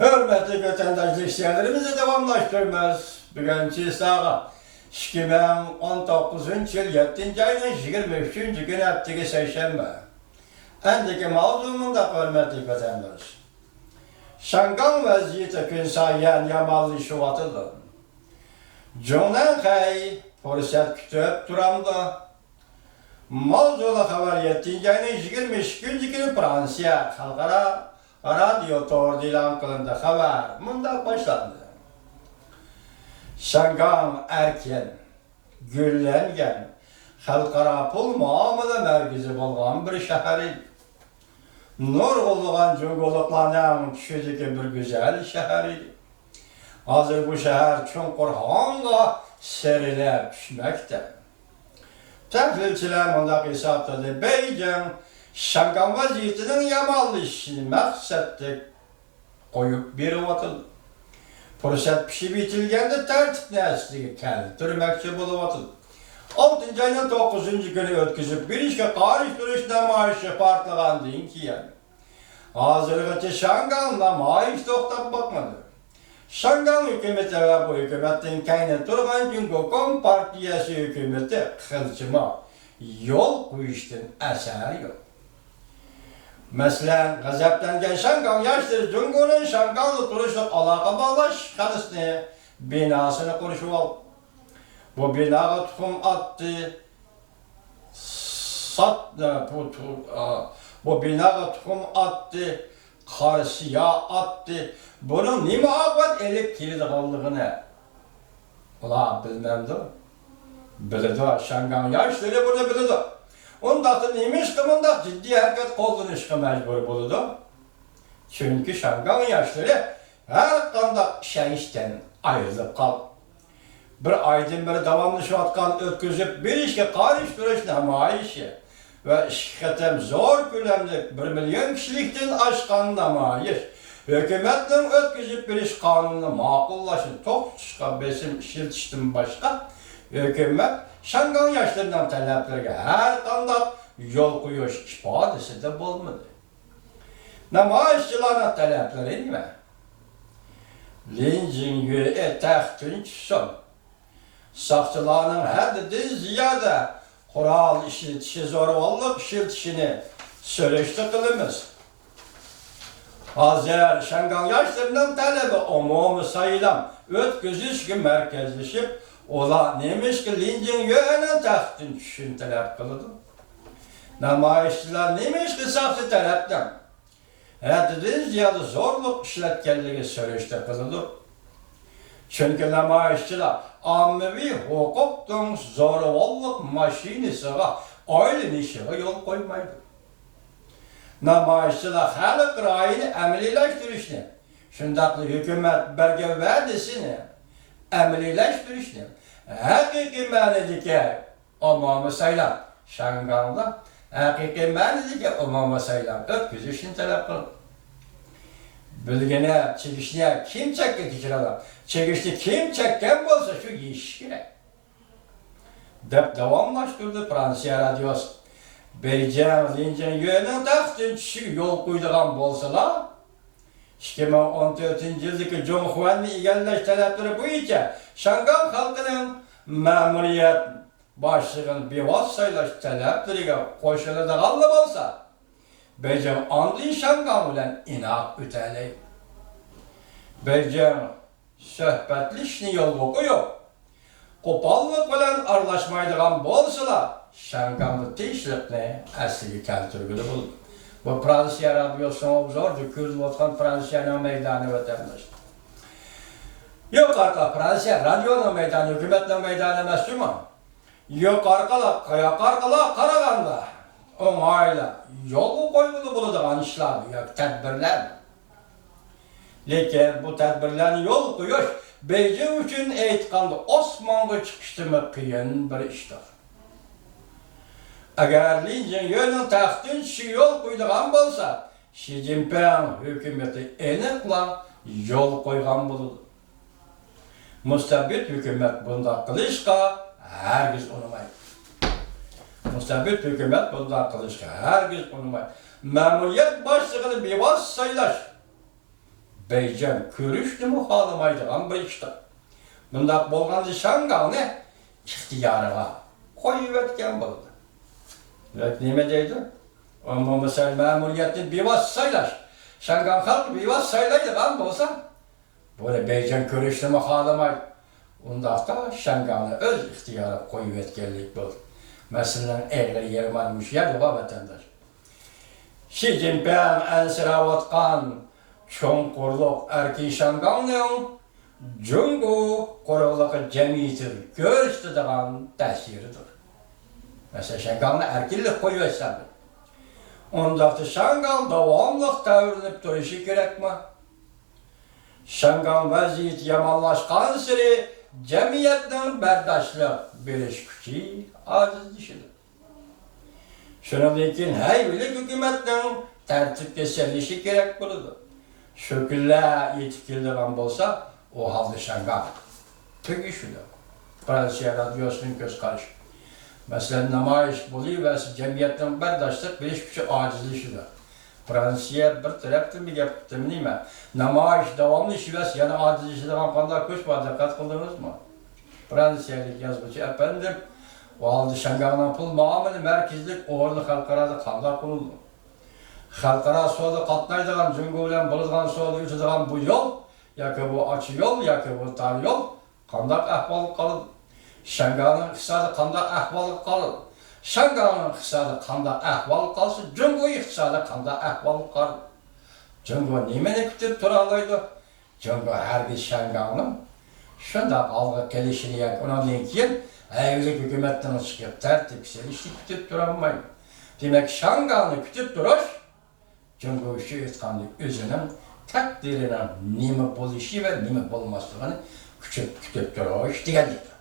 Hürmetli vatandaşlık işlerimizi devamlaştırmaz. Bugünkü sağa 2019 yıl 7. ayının 23. günü haftığı seçenme. Endiki mavzumunda hürmetli vatandaş. Şangan vaziyeti gün sayyan yamallı şuvatıdır. Cumhuriyet kay fırsat kütüp duramda. Mavzula haber 7. ayının 23. günü Fransa halkara radyo tordu ilan kılındı haber. Bunda başlandı. Şangan erken, güllengen, halkara pul muamele merkezi bolgan bir şehri. Nur olgan cungoluklarının küçücük bir güzel şehri. Hazır bu şehir çunkur hanga serilep düşmekte. Təhlilçilər mündəq hesabdadır. Beycan, Şangan vaziyetinin yamallı işini məqsəddə qoyub biri atıldı. Fırsat pişib itilgəndə tərtib nəsliği kəldirməkçi bulub atıldı. 6. ayının 9. günü ötküzüb bir işə qarış duruş namaişi partlığandıyın ki yani. Hazırlıqçı Şangan namaиш toxtab bakmadı. Şangan hükümeti ve bu hükümetin kaynağı durgan çünkü Kompartiyası hükümeti kılçıma yol koyuştun eser yok. Mesela Gazap'tan Şangan yaşları Cumhur'un Şangan'la duruşluk alaka bağlaş karısını binasını kuruşu al. Bu binaya tutum attı, bu binaya tutum attı, karşıya attı. Bunun nime ağabey elektriği kaldığını ola bilmem de. Bildi o, Şangan yaşları bunu bildi. Onda da neymiş kımında ciddi hareket kullanışkı mecbur buldu. Çünkü Şangan yaşları her kanda şeyişten ayrılıp kaldı. Bir aydın bir devamlı şuatkan ötküzüp bir işe karıştırış namaişi ve şirketim zor gülemlik 1 milyon kişilikten aşkan namayiş. Hükümetin ötküzüp bir iş kanunu makullaşın, tok çıkan besim şiltiştin başka. Hükümet Şangan yaşlarından taleplerine her kanda yol koyuş ifadesi de bulmadı. Namaişçilerine talepleri değil mi? Lincin yüğe təxtin son. Saxçılarının həddidən ziyade kural işletişi, zorvallık işletişini söyleşti kılımız. Hazır Şangan yaşlarından talebi umumi sayılan ötküzüş ki merkezleşip ola neymiş ki lincin yüğene taxtin düşün talep kılıdı. Namaişçiler neymiş ki saxçı talepten həddidən ziyade zorluk işletkenliği söyleşti kılıdı. Çünkü namaişçiler ammevi hukuktan zorvallık maşinesiyle aile işine yol koymaydı. Namaişçiler halk rayını əmeliləşdirişini, şundaqlı hükümet belge vədisini əmeliləşdirişini, hakiki mənidiki umumi sayılan Şangan'da, hakiki mənidiki umumi sayılan ötküzüşünü talep kılır. Bilgine, çekişine kim çekke kişiler? Çekişti kim çekken olsa şu işine. Devamlaştırdı Fransa radyosu. Beycan, Lincen, yönün taxtın çişi yol koyduğun bolsalar, 2014 yıldaki Cumhuriyet'in igelleş talepleri bu için Şangan halkının memuriyet başlığın bir vassaylaş talepleri koşulu da kallı olsa, Beycan andın Şangan ile inak üteleyim. Beycan söhbetli işini yol kokuyor. Kopallık bilen arlaşmaydıgan bolsalar, Şangan'ı teşrifle əsli kəltürgülü buldu. Bu Fransa radyosuna zordu, küz volkan Fransa'nın meydanı vatandaşı. Yok arka Fransa radyonun meydanı, hükümetin meydanı Müslüman. Yok arkala Karaganda. Onayla yolu koyulu buluduğun işler, yok tedbirler. Lekin bu tedbirlerin yol koyuş, Beycan üçün eytqanda Osmanlı çıkıştırma kıyın bir iştir. Eğer Lincin yönün taxtın şu yol koyduğun bolsa, Xi Jinping hükümeti enikla yol koygan bulur. Müstabit hükümet bunda kılışka herkes unumaydı. Müstabit hükümet bunda kılışka herkes unumaydı. Memuriyet başlığını bir vassaylaş. Beycan görüştü mü halamaydıgan bir işte. Bundaq bolğanda Şangalny ihtiyarıga koyuvetken boldy. Nime deydi? Ama mesela memuriyetini bivas saylaş. Şangal halkı bivas saylaydı kan bolsa. Böyle Beycan görüştü mü halamaydı. Undaq da Şangalny öz ihtiyarı koyuvetkenlik boldy. Mesela eğer yermanmış ya da vatandaş. Xi Jinping ensiravatkan çoğunqurluq erki Şangalnyň Cungo Qoraqlıq cemiyeti görüştüdüğün təsiridir. Mesela Şangalny erkinlik koyuversen. Ondaqda Şangal davamlıq täwirlenip duruşu kerekmi? Şangal vaziyet yamanlaşkan siri cemiyetinin berdaşlık beriş gücü acizleşidir. Şundan keyin hayvilik hükümetinin tertip kesilişi gerek buludu. Şökülle yetkiliğin bolsa o halde Şangal tügüşüdür. Fransiya radyosunun göz karşı. Mesela namayiş buluyor ve cemiyetin berdaşlık beriş gücü acizleşidir. Fransiya bir taraftan bir yaptım değil mi? Namayiş devamlı şivesi yani acizleşidir. Kandak kuş var, dikkat kıldınız mı? Fransiyalik yazıcı efendim o halde Şangal'ın pul muamele merkezlik uğurlu halkarada kandak kuruldu. Halkara soğuda katlaydıgan, Cungo bilen buluzgan soğuda ütüdügan bu yol, yaki bu açı yol, yaki bu dar yol, kandak ahvalık kalın. Şangal'ın iktisadı kandak ahvalık kalın. Şangal'ın iktisadı kandak ahvalık kalsın, Cungo iktisadı kandak ahvalık kalın. Cungo nimeni kütüp turalaydı? Cungo herkes Şangal'ın şunda algı gelişini yak, ona keyin aylık hükümetten çıkıp tertip selişli kütüp duramaydı. Demek Şangal'ını kütüp duruş, Cungo işi etkanlık özünün takdirinin nime buluşu ve nime bulmasını kütüp duruş diyendir.